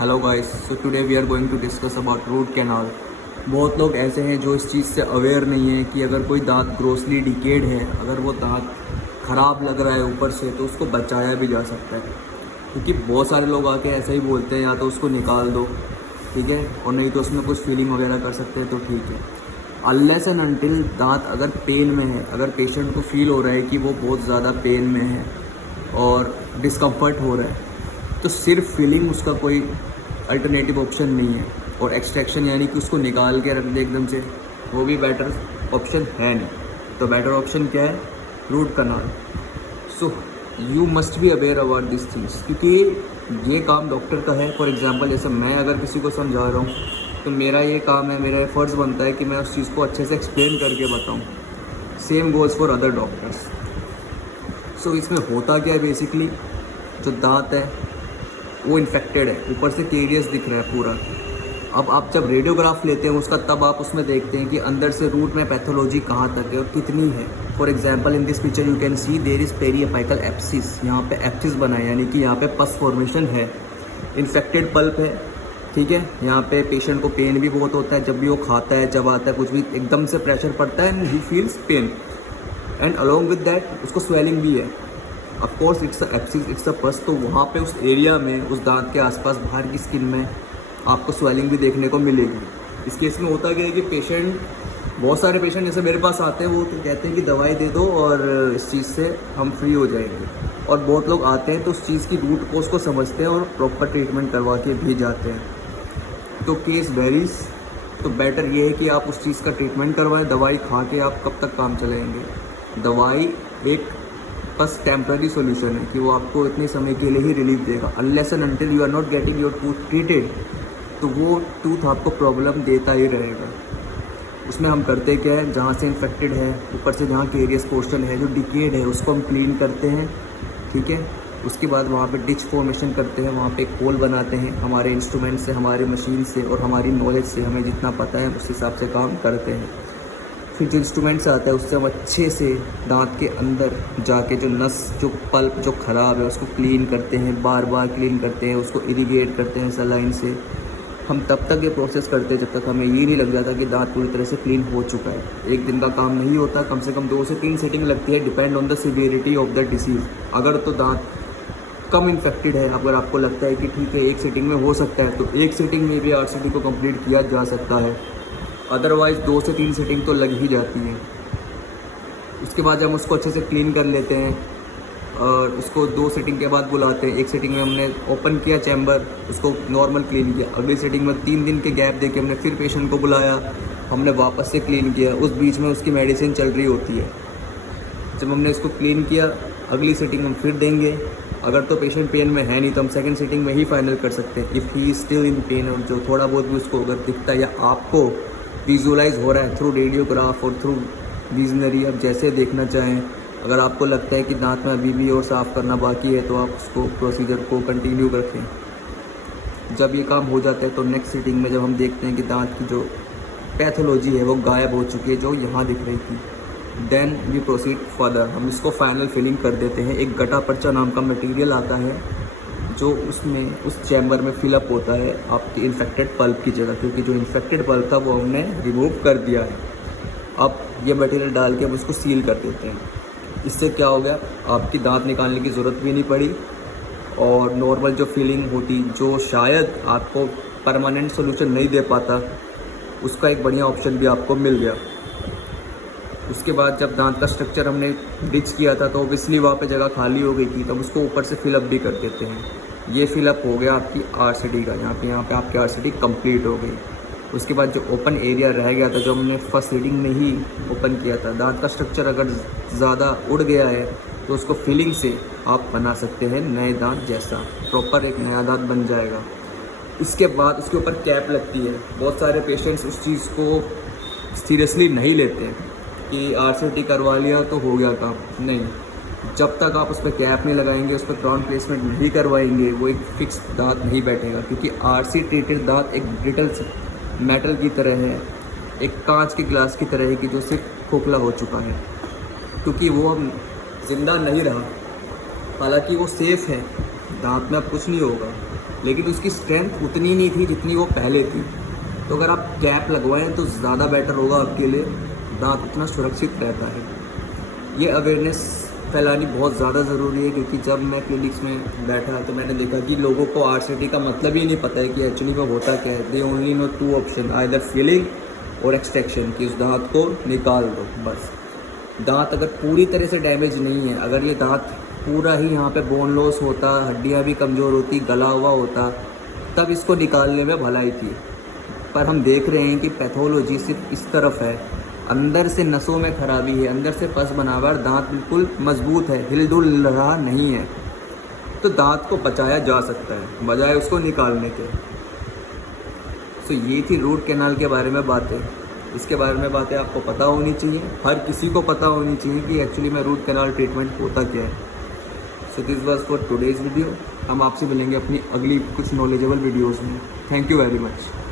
Hello guys, so today we are going to discuss about root canal. बहुत लोग ऐसे हैं जो इस चीज़ से अवेयर नहीं है कि अगर कोई दांत ग्रोसली डिकेड है, अगर वो दांत ख़राब लग रहा है ऊपर से, तो उसको बचाया भी जा सकता है। क्योंकि बहुत सारे लोग आके ऐसा ही बोलते हैं, या तो उसको निकाल दो, ठीक है, और नहीं तो उसमें कुछ फीलिंग वगैरह कर सकते हैं तो ठीक है। अनलेस एंड अनटिल दांत अगर पेन में है, अगर पेशेंट को फील हो रहा है कि वो बहुत ज़्यादा पेन में है और डिस्कम्फर्ट हो रहा है, तो सिर्फ फिलिंग उसका कोई अल्टरनेटिव ऑप्शन नहीं है। और एक्सट्रैक्शन यानी कि उसको निकाल के रख दे एकदम से, वो भी बेटर ऑप्शन है नहीं। तो बेटर ऑप्शन क्या है? Root canal. So you must be aware about this things, क्योंकि ये काम डॉक्टर का है। फॉर एग्जांपल, जैसे मैं अगर किसी को समझा रहा हूँ तो मेरा ये काम है, मेरा फ़र्ज़ बनता है कि मैं उस चीज़ को अच्छे से एक्सप्लेन करके बताऊँ। Same goes for other doctors. So इसमें होता क्या है, बेसिकली जो दांत है वो इन्फेक्टेड है, ऊपर से केरियस दिख रहा है पूरा। अब आप जब रेडियोग्राफ लेते हैं उसका, तब आप उसमें देखते हैं कि अंदर से रूट में पैथोलॉजी कहाँ तक है और कितनी है। For example, in this picture you can see there is periapical abscess. यहाँ पे एप्सिस बना है, यानी कि यहाँ पे पस फॉर्मेशन है, इन्फेक्टेड पल्प है, ठीक है। यहाँ पे पेशेंट को पेन भी बहुत होता है जब भी वो खाता है, जब आता है, कुछ भी एकदम से प्रेशर पड़ता है and he feels pen, and along with that उसको स्वेलिंग भी है। Of course it's a एप्सिस, it's a पस। तो वहाँ पे उस एरिया में, उस दांत के आसपास बाहर की स्किन में आपको स्वेलिंग भी देखने को मिलेगी। इस केस में होता क्या है कि पेशेंट, बहुत सारे पेशेंट जैसे मेरे पास आते हैं, वो तो कहते हैं कि दवाई दे दो और इस चीज़ से हम फ्री हो जाएंगे। और बहुत लोग आते हैं तो उस चीज़ की रूट कोज को समझते हैं और प्रॉपर ट्रीटमेंट करवा के भी जाते हैं। तो केस वेरीज। तो बेटर ये है कि आप उस चीज़ का ट्रीटमेंट करवाएं। दवाई खा के आप कब तक काम चलाएंगे? दवाई एक बस टेम्प्रेरी सॉल्यूशन है कि वो आपको इतने समय के लिए ही रिलीफ देगा। Unless and until you are not getting your tooth treated, तो वो टूथ आपको प्रॉब्लम देता ही रहेगा। उसमें हम करते क्या है, जहाँ से इन्फेक्टेड है, ऊपर से जहाँ केरियस पोर्शन है, जो डिकेड है, उसको हम क्लीन करते हैं, ठीक है। उसके बाद वहाँ पे डिच फॉर्मेशन करते हैं, वहाँ पे एक होल बनाते हैं हमारे इंस्ट्रूमेंट से, हमारे मशीन से और हमारी नॉलेज से, हमें जितना पता है उस हिसाब से काम करते हैं। फिर जो इंस्ट्रूमेंट्स आता है उससे हम अच्छे से दांत के अंदर जाके जो नस, जो पल्प जो ख़राब है, उसको क्लीन करते हैं, बार बार क्लीन करते हैं, उसको इरिगेट करते हैं सलाइन से। हम तब तक ये प्रोसेस करते हैं जब तक हमें ये नहीं लग जाता कि दांत पूरी तरह से क्लीन हो चुका है। एक दिन का काम नहीं होता, कम से कम 2 से 3 सेटिंग लगती है, depend on the severity of the disease. अगर तो दांत कम इन्फेक्टेड है, अगर आपको लगता है कि ठीक है एक सेटिंग में हो सकता है, तो एक सेटिंग में भी आरसीटी को कंप्लीट किया जा सकता है। अदरवाइज़ 2 से 3 सेटिंग तो लग ही जाती हैं। उसके बाद जब हम उसको अच्छे से क्लीन कर लेते हैं और उसको 2 सेटिंग के बाद बुलाते हैं। एक सेटिंग में हमने ओपन किया चैम्बर, उसको नॉर्मल क्लीन किया। अगली सेटिंग में 3 दिन के गैप देके हमने फिर पेशेंट को बुलाया, हमने वापस से क्लीन किया। उस बीच में उसकी मेडिसिन चल रही होती है। जब हमने इसको क्लीन किया, अगली सेटिंग हम फिर देंगे। अगर तो पेशेंट पेन में है नहीं तो हम सेकंड सेटिंग में ही फाइनल कर सकते हैं। If he still in pen, और जो थोड़ा बहुत भी उसको अगर दिखता है या आपको विजुलाइज हो रहा है थ्रू रेडियोग्राफ और थ्रू विजनरी, आप जैसे देखना चाहें, अगर आपको लगता है कि दांत में अभी भी और साफ़ करना बाकी है, तो आप उसको प्रोसीजर को कंटिन्यू रखें। जब ये काम हो जाता है तो नेक्स्ट सीटिंग में जब हम देखते हैं कि दांत की जो पैथोलॉजी है वो गायब हो चुकी है, जो यहाँ दिख रही थी, देन वी प्रोसीड फर्दर। हम इसको फाइनल फिलिंग कर देते हैं। एक गटा पर्चा नाम का मटेरियल आता है जो उसमें, उस चैम्बर में फिलअप होता है आपकी इन्फेक्टेड पल्प की जगह, क्योंकि जो इन्फेक्टेड पल्प था वो हमने रिमूव कर दिया है। अब ये मटेरियल डाल के हम उसको सील कर देते हैं। इससे क्या हो गया, आपकी दांत निकालने की ज़रूरत भी नहीं पड़ी, और नॉर्मल जो फीलिंग होती, जो शायद आपको परमानेंट सोल्यूशन नहीं दे पाता, उसका एक बढ़िया ऑप्शन भी आपको मिल गया। उसके बाद जब दांत का स्ट्रक्चर हमने डिच किया था तो ओबियसली वहाँ पे जगह खाली हो गई थी, तब उसको ऊपर से फिलअप भी कर देते हैं। ये फिलअप हो गया आपकी आरसीटी का, यहाँ पे आपकी आरसीटी कंप्लीट हो गई। उसके बाद जो ओपन एरिया रह गया था, जो हमने फर्स्ट सीटिंग में ही ओपन किया था, दांत का स्ट्रक्चर अगर ज़्यादा उड़ गया है तो उसको फिलिंग से आप बना सकते हैं नए दांत जैसा, प्रॉपर एक नया दांत बन जाएगा। इसके बाद उसके ऊपर कैप लगती है। बहुत सारे पेशेंट्स उस चीज़ को सीरियसली नहीं लेते हैं कि आरसीटी करवा लिया तो हो गया काम। नहीं, जब तक आप उस पर कैप नहीं लगाएंगे, उस पर क्राउन प्लेसमेंट नहीं करवाएंगे, वो एक फिक्स दांत नहीं बैठेगा। क्योंकि आरसी ट्रीटेड दांत एक ब्रिटल मेटल की तरह है, एक कांच के ग्लास की तरह है कि जो सिर्फ खोखला हो चुका है, क्योंकि वो अब जिंदा नहीं रहा। हालांकि वो सेफ़ है, दांत में अब कुछ नहीं होगा, लेकिन उसकी स्ट्रेंथ उतनी नहीं थी जितनी वो पहले थी। तो अगर आप कैप लगवाएं तो ज़्यादा बेटर होगा आपके लिए, दांत उतना सुरक्षित रहता है। ये अवेयरनेस फैलानी बहुत ज़्यादा ज़रूरी है, क्योंकि जब मैं क्लिनिक्स में बैठा तो मैंने देखा कि लोगों को RCT का मतलब ही नहीं पता है कि एक्चुअली में होता क्या है। They only know 2 option, either filling और एक्सट्रैक्शन, कि उस दांत को निकाल दो बस। दांत अगर पूरी तरह से डैमेज नहीं है, अगर ये दांत पूरा ही यहाँ पे बोन लॉस होता, हड्डियाँ भी कमज़ोर होती, गला हुआ होता, तब इसको निकालने में भलाई थी। पर हम देख रहे हैं कि पैथोलॉजी सिर्फ इस तरफ है, अंदर से नसों में खराबी है, अंदर से पस बना हुआ है, दांत बिल्कुल मजबूत है, हिल डुल रहा नहीं है। तो दांत को बचाया जा सकता है बजाय उसको निकालने के। तो ये थी रूट कैनाल के बारे में बातें। इसके बारे में बातें आपको पता होनी चाहिए, हर किसी को पता होनी चाहिए कि एक्चुअली में रूट कैनाल ट्रीटमेंट होता क्या है। So this was for today's video. हम आपसे मिलेंगे अपनी अगली कुछ नॉलेजेबल वीडियोज़ में। Thank you very much.